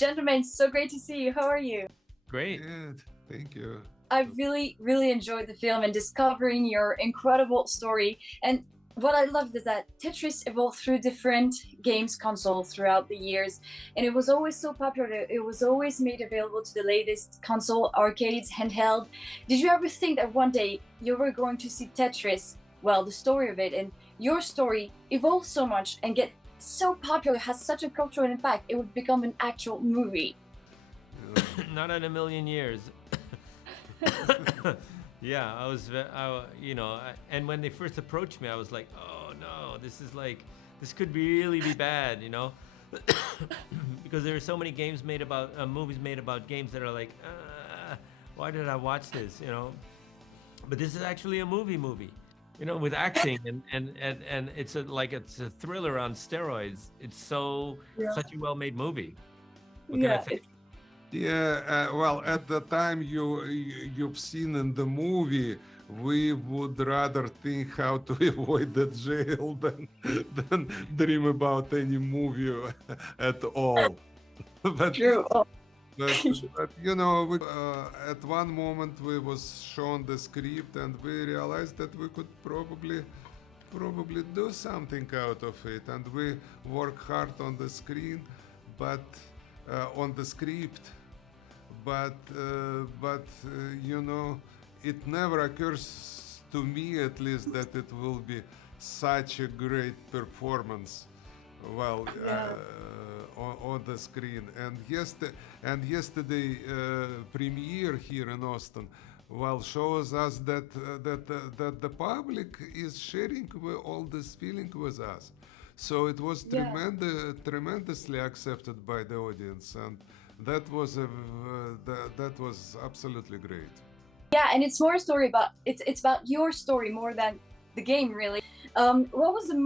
Gentlemen, so great to see you. How are you? Great. Good, thank you. I really enjoyed the film and discovering your incredible story. And what I loved is that Tetris evolved through different games consoles throughout the years, and it was always so popular. It was always made available to the latest console, arcades, handheld. Did you ever think that one day you were going to see Tetris, well, the story of it, and your story evolve so much and get so popular, has such a cultural impact, it would become an actual movie? Not in a million years. Yeah, and when they first approached me, I was like, oh no, this could really be bad, because there are so many games made about, movies made about games that are like, why did I watch this, But this is actually a movie, with acting and it's it's a thriller on steroids. It's such a well-made movie. What can I say? Yeah, well, at the time you've seen in the movie, we would rather think how to avoid the jail than dream about any movie at all. But True. but at one moment we was shown the script and we realized that we could probably do something out of it, and we work hard on the screen, but on the script, but it never occurs to me, at least, that it will be such a great performance. Well, on the screen, and yesterday premiere here in Austin, well, shows us that the public is sharing all this feeling with us. So it was tremendously accepted by the audience, and that was absolutely great. Yeah, and it's more a story about it's about your story more than the game, really. What was the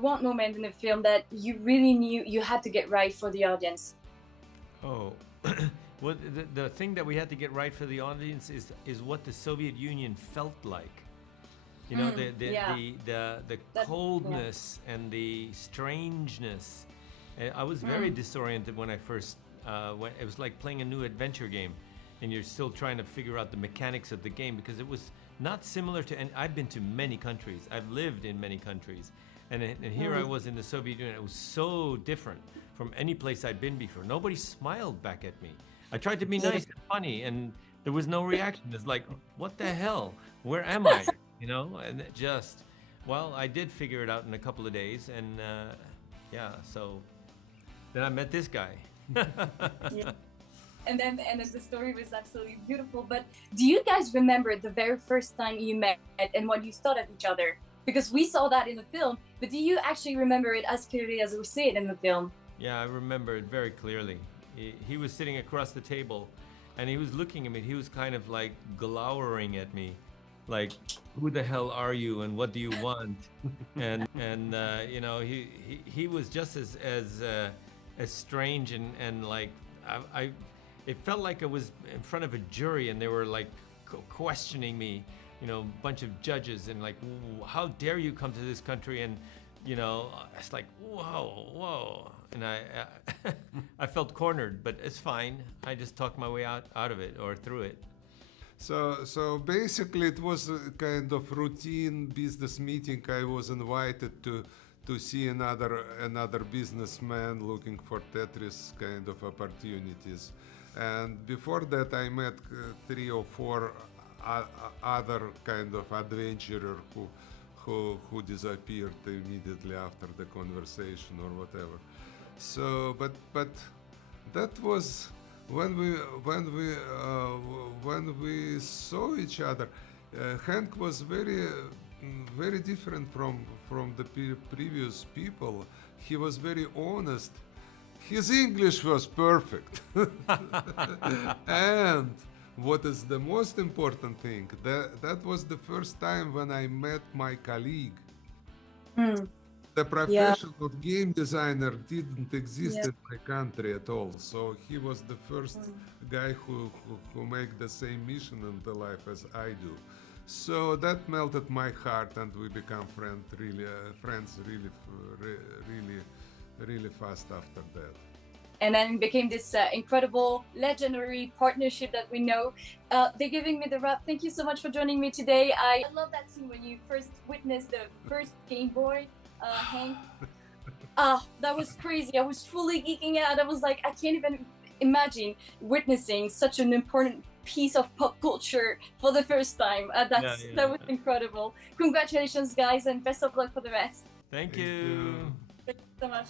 one moment in the film that you really knew you had to get right for the audience? Oh, well, the thing that we had to get right for the audience is what the Soviet Union felt like. The coldness and the strangeness. I was very disoriented when I first when it was like playing a new adventure game, and you're still trying to figure out the mechanics of the game, because it was not similar to. And I've been to many countries. I've lived in many countries, and here I was in the Soviet Union. It was so different from any place I'd been before. Nobody smiled back at me. I tried to be nice and funny, and there was no reaction. It's like, what the hell? Where am I? And it just, well, I did figure it out in a couple of days, and so then I met this guy. Yeah. And then the story was absolutely beautiful. But do you guys remember the very first time you met and what you thought of each other? Because we saw that in the film, but do you actually remember it as clearly as we see it in the film? Yeah, I remember it very clearly. He was sitting across the table, and he was looking at me. He was kind of like glowering at me, like, who the hell are you and what do you want? and he was just as strange and like it felt like I was in front of a jury and they were like questioning me, a bunch of judges, and like, how dare you come to this country? And it's like, whoa, and I felt cornered, but it's fine. I just talked my way out of it, or through it. So basically, it was a kind of routine business meeting. I was invited to see another businessman looking for Tetris kind of opportunities, and before that, I met 3 or 4 other kind of adventurer who disappeared immediately after the conversation or whatever. So, but that was. When we saw each other, Henk was very different from the previous people. He was very honest. His English was perfect. And what is the most important thing, that was the first time when I met my colleague. The profession of game designer didn't exist in my country at all. So he was the first guy who make the same mission in the life as I do. So that melted my heart, and we become friends really fast after that. and then became this incredible, legendary partnership that we know. They're giving me the wrap. Thank you so much for joining me today. I love that scene when you first witnessed the first Game Boy, Hank. That was crazy. I was fully geeking out. I was like, I can't even imagine witnessing such an important piece of pop culture for the first time. That was incredible. Congratulations, guys, and best of luck for the rest. Thank you. Thank you so much.